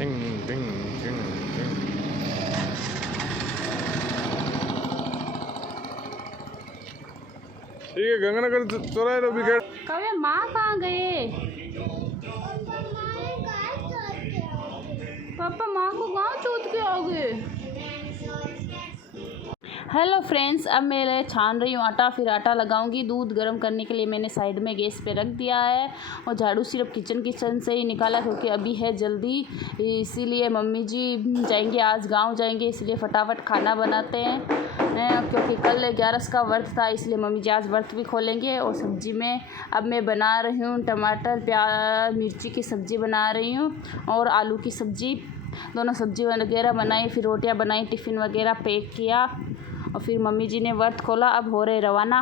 टिंग टिंग टिंग टिंग। ठीक है, गंगानगर चौराहे रो विकेट। कवे माँ कहाँ गए? पापा माँ को गाँव चोट के आओगे? हेलो फ्रेंड्स, अब मैं छान रही हूँ आटा, फिर आटा लगाऊंगी। दूध गर्म करने के लिए मैंने साइड में गैस पे रख दिया है और झाड़ू सिर्फ किचन से ही निकाला क्योंकि अभी है जल्दी, इसीलिए मम्मी जी जाएंगे आज गांव जाएंगे, इसलिए फटाफट खाना बनाते हैं क्योंकि कल 11 का व्रत था, इसलिए मम्मी जी आज व्रत भी खोलेंगे। और सब्जी में अब मैं बना रही हूँ टमाटर प्याज मिर्ची की सब्ज़ी बना रही हूँ और आलू की सब्ज़ी, दोनों सब्जी वगैरह बनाई, फिर रोटियाँ बनाई, टिफ़िन वगैरह पैक किया और फिर मम्मी जी ने व्रत खोला। अब हो रहे रवाना।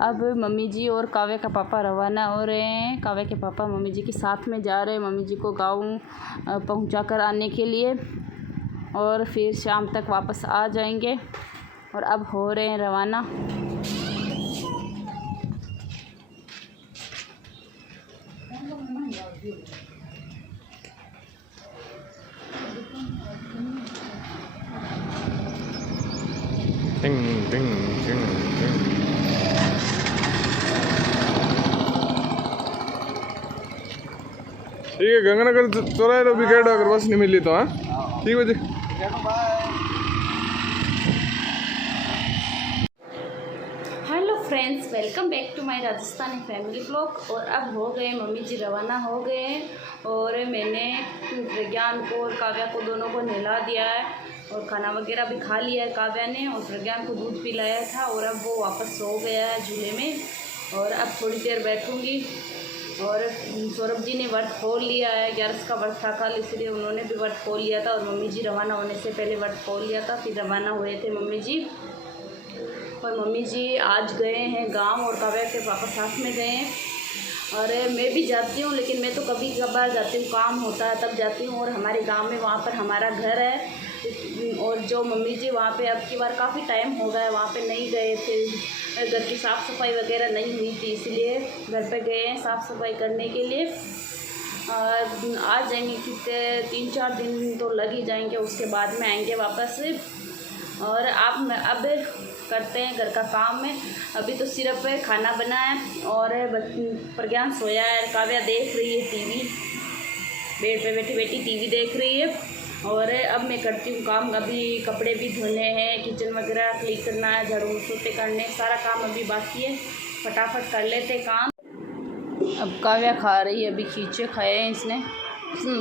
अब मम्मी जी और काव्या का पापा रवाना हो रहे हैं। काव्या के पापा मम्मी जी के साथ में जा रहे हैं मम्मी जी को गाँव पहुंचा कर आने के लिए और फिर शाम तक वापस आ जाएंगे। और अब हो रहे हैं रवाना। टिंग टिंग टिंग टिंग। ठीक है, गंगानगर चौराहे रो विकेट अगर बस नहीं मिली तो। हाँ ठीक है जी। Hello friends, welcome back to my Rajasthani family blog. और अब हो गए मम्मी जी रवाना हो गए और मैंने प्रज्ञान को और काव्या को दोनों को नहला दिया है और खाना वगैरह भी खा लिया है काव्या ने, और प्रज्ञान को दूध पिलाया था और अब वो वापस सो गया है झूले में। और अब थोड़ी देर बैठूंगी। और सौरभ जी ने व्रत खोल लिया है, 11 का व्रत था कल, इसलिए उन्होंने भी व्रत खोल लिया था और मम्मी जी रवाना होने से पहले व्रत खोल लिया था, फिर रवाना हुए थे मम्मी जी। और मम्मी जी आज गए हैं गांव और काव्या के पापा साथ में गए हैं। और मैं भी जाती हूँ, लेकिन मैं तो कभी कभार जाती हूँ, काम होता है तब जाती हूँ। और हमारे गांव में वहाँ पर हमारा घर है और जो मम्मी जी वहाँ पे अब की बार काफ़ी टाइम हो गया वहाँ पे नहीं गए थे, घर की साफ़ सफाई वगैरह नहीं हुई थी, इसलिए घर पे गए हैं साफ़ सफाई करने के लिए। आ जाएंगे कितने 3-4 दिन तो लग ही जाएंगे, उसके बाद में आएंगे वापस। और आप अब करते हैं घर का काम में। अभी तो सिर्फ खाना बना है और प्रज्ञान सोया है, काव्या देख रही है टीवी, बेड पे बैठी बैठी टीवी देख रही है। और अब मैं करती हूँ काम, अभी कपड़े भी धोने हैं, किचन वगैरह क्लीन करना है, झाड़ू पोछे करने, सारा काम अभी बाकी है, फटाफट कर लेते काम। अब काव्या खा रही है, अभी खींचे खाए हैं इसने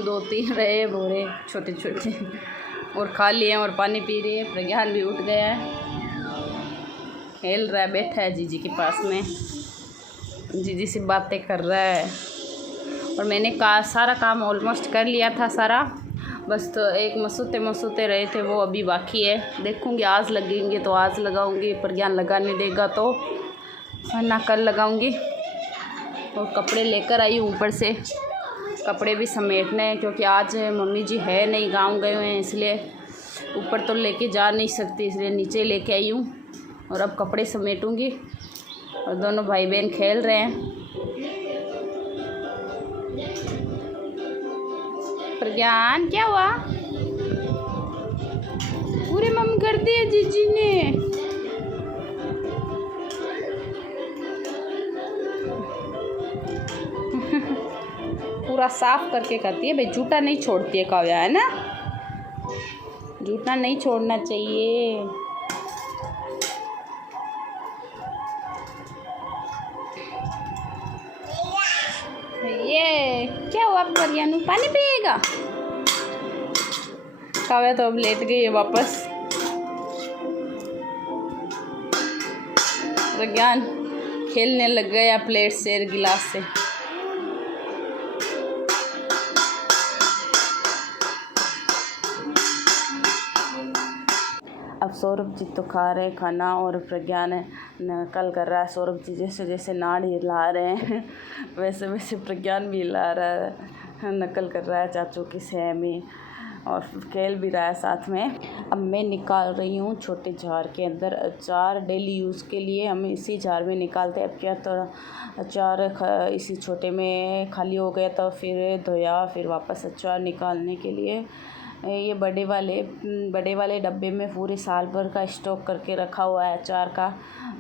2-3 रहे बोरे छोटे छोटे और खा लिए हैं और पानी पी रही है। प्रज्ञान भी उठ गया है, खेल रहा है, बैठा है जीजी के पास में, जीजी से बातें कर रहा है। और मैंने सारा काम ऑलमोस्ट कर लिया था सारा, बस तो एक मसूते रहे थे वो अभी बाकी है। देखूंगी आज लगेंगे तो आज लगाऊंगी, प्रज्ञान लगाने देगा तो, वरना कल लगाऊंगी। और कपड़े लेकर आई हूँ ऊपर से, कपड़े भी समेटने हैं क्योंकि आज मम्मी जी है नहीं, गांव गए हुए हैं, इसलिए ऊपर तो लेके जा नहीं सकती, इसलिए नीचे लेके आई हूँ। और अब कपड़े समेटूंगी। और दोनों भाई बहन खेल रहे हैं। प्रज्ञान क्या हुआ? पूरे मम्मी कर दिए जीजी ने। पूरा साफ करके करती है भाई, जूठा नहीं छोड़ती है काव्या, है ना? जूठा नहीं छोड़ना चाहिए। ये क्या हुआ प्रज्ञान, पानी पिएगा? काव्या तो अब लेट गई है वापस। प्रज्ञान खेलने लग गया प्लेट से, गिलास से। अब सौरभ जी तो खा रहे हैं खाना और प्रज्ञान नकल कर रहा है। सौरभ जी जैसे जैसे नाड़ हिला रहे हैं वैसे वैसे प्रज्ञान भी हिला रहा है, नकल कर रहा है चाचू की सेमी। और खेल भी रहा है साथ में। अब मैं निकाल रही हूँ छोटे जार के अंदर अचार, डेली यूज़ के लिए हम इसी जार में निकालते हैं। अब क्या तो अचार इसी छोटे में खाली हो गया तो फिर धोया, फिर वापस अचार निकालने के लिए ये बड़े वाले डब्बे में पूरे साल भर का स्टॉक करके रखा हुआ है अचार का,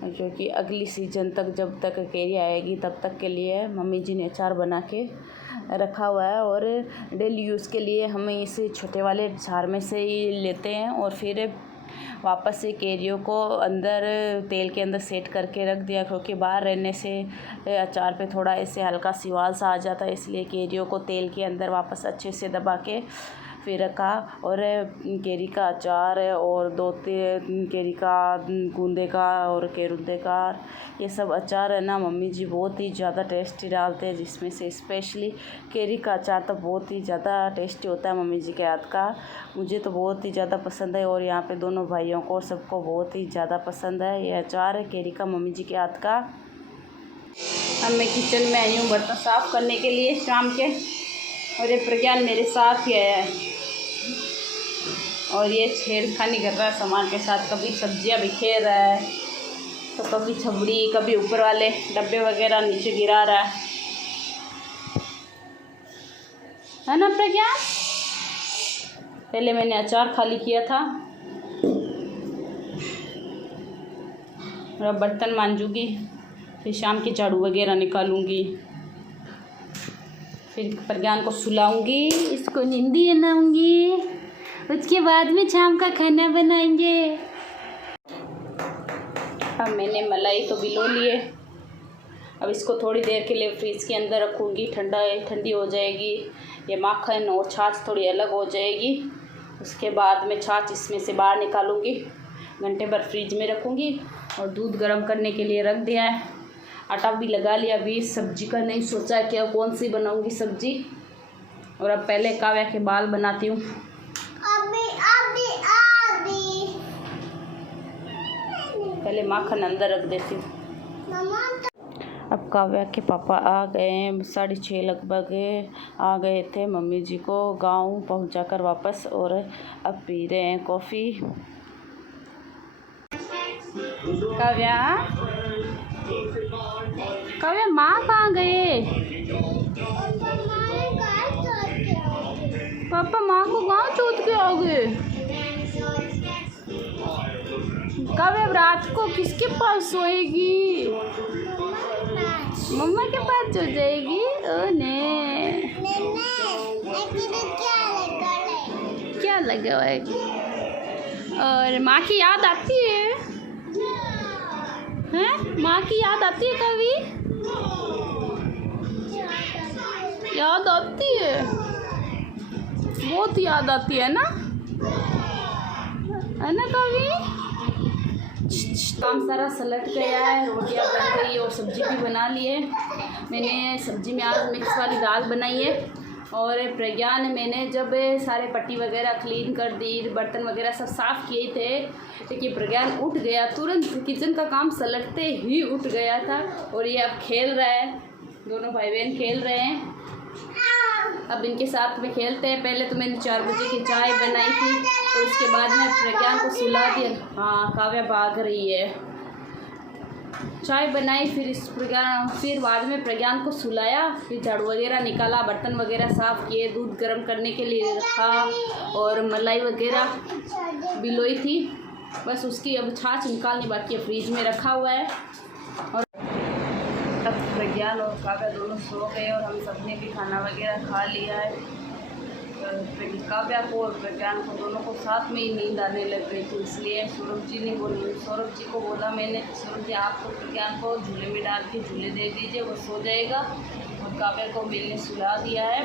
क्योंकि अगली सीज़न तक जब तक कैरी आएगी तब तक के लिए मम्मी जी ने अचार बना के रखा हुआ है। और डेली यूज़ के लिए हम इस छोटे वाले जार में से ही लेते हैं और फिर वापस से कैरियों को अंदर तेल के अंदर सेट करके रख दिया, क्योंकि बाहर रहने से अचार पे थोड़ा ऐसे हल्का सिवाल सा आ जाता है, इसलिए कैरियों को तेल के अंदर वापस अच्छे से दबा के फिर रखा। और कैरी का अचार और 2-3 कैरी का, गूंदे का और केरुंदे का, ये सब अचार है ना मम्मी जी बहुत ही ज़्यादा टेस्टी डालते हैं, जिसमें से स्पेशली कैरी का अचार तो बहुत ही ज़्यादा टेस्टी होता है मम्मी जी के हाथ का। मुझे तो बहुत ही ज़्यादा पसंद है और यहाँ पे दोनों भाइयों को सबको बहुत ही ज़्यादा पसंद है ये अचार है कैरी का मम्मी जी के हाथ का। अब मैं किचन में आई हूँ बर्तन साफ़ करने के लिए शाम के, और ये प्रज्ञान मेरे साथ ही आया है और ये छेड़खानी कर रहा है सामान के साथ। कभी सब्जियां बिखेर रहा है तो कभी छबड़ी, कभी ऊपर वाले डब्बे वगैरह नीचे गिरा रहा है ना प्रज्ञान। पहले मैंने अचार खाली किया था और अब बर्तन मांजूंगी, फिर शाम की झाड़ू वगैरह निकालूंगी, फिर प्रज्ञान को सुलाऊंगी, इसको नींदी बनाऊंगी, उसके बाद में शाम का खाना बनाएंगे। अब मैंने मलाई तो भिगो लिए, अब इसको थोड़ी देर के लिए फ्रिज के अंदर रखूँगी, ठंडी हो जाएगी। ये माखन और छाछ थोड़ी अलग हो जाएगी, उसके बाद में छाछ इसमें से बाहर निकालूँगी, घंटे भर फ्रिज में रखूँगी। और दूध गर्म करने के लिए रख दिया है, आटा भी लगा लिया। अभी सब्जी का नहीं सोचा क्या कौन सी बनाऊँगी सब्जी। और अब पहले काव्या के बाल बनाती हूँ। पहले माखन अंदर रख देती हूँ। अब काव्या के पापा आ गए हैं, 6:30 लगभग आ गए थे मम्मी जी को गांव पहुंचाकर वापस, और अब पी रहे हैं कॉफ़ी। काव्या माँ कहाँ गए? पापा माँ को गाँव छोड़ के आ गए। काव्या रात को किसके पास सोएगी? मम्मा के पास सो जाएगी। ओ ने क्या लगा हुआ है? और माँ की याद आती है? हैं? माँ की याद आती है कभी? याद आती है, बहुत याद आती है ना कभी? काम सारा सलट गया है, रोटियां बन गई और सब्जी भी बना ली है। मैंने सब्जी में आज मिक्स वाली दाल बनाई है। और प्रज्ञान मैंने जब सारे पट्टी वगैरह क्लीन कर दी, बर्तन वगैरह सब साफ़ किए थे, लेकिन प्रज्ञान उठ गया, तुरंत किचन का काम सलटते ही उठ गया था। और ये अब खेल रहा है, दोनों भाई बहन खेल रहे हैं। अब इनके साथ में खेलते हैं। पहले तो मैंने 4 बजे की चाय बनाई थी और उसके बाद में प्रज्ञान को सुला दिया। हाँ, काव्या भाग रही है। चाय बनाई, फिर बाद में प्रज्ञान को सुलाया, फिर झाड़ू वगैरह निकाला, बर्तन वगैरह साफ़ किए, दूध गर्म करने के लिए रखा और मलाई वगैरह भिगोई थी। बस उसकी अब छाछ निकालनी बाकी है, फ्रिज में रखा हुआ है। और तब प्रज्ञान और काव्या दोनों सो गए और हम सब ने भी खाना वगैरह खा लिया है। काव्या को और प्रज्ञान को दोनों को साथ में ही नींद आने लग गई थी, इसलिए सौरभ जी को बोला मैंने, सौरभ जी आप तो प्रज्ञान को झूले में डाल के झूले दे दीजिए, वो सो जाएगा। और काव्या को मैंने सुला दिया है।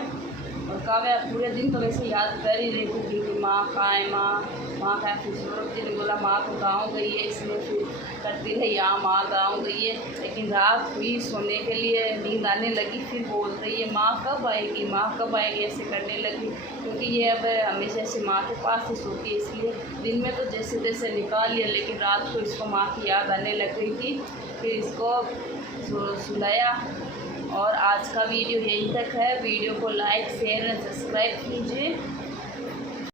और काव्या पूरे दिन तो वैसे याद कर ही रही थी कि माँ कहाँ है, माँ कहाँ। फिर सौरभ जी ने बोला माँ तो गाँव गई है, इसलिए फिर करती रही यहाँ माँ गाँव गई है। लेकिन रात हुई, सोने के लिए नींद आने लगी, फिर बोल रही है माँ कब आएगी, माँ कब आएगी, ऐसे करने लगी। क्योंकि ये अब हमेशा से माँ के पास ही सोती है, इसलिए दिन में तो जैसे तैसे निकाल लिया, लेकिन रात को इसको माँ की याद आने लग गई थी। फिर इसको सुलाया। और आज का वीडियो यहीं तक है। वीडियो को लाइक, शेयर और सब्सक्राइब कीजिए।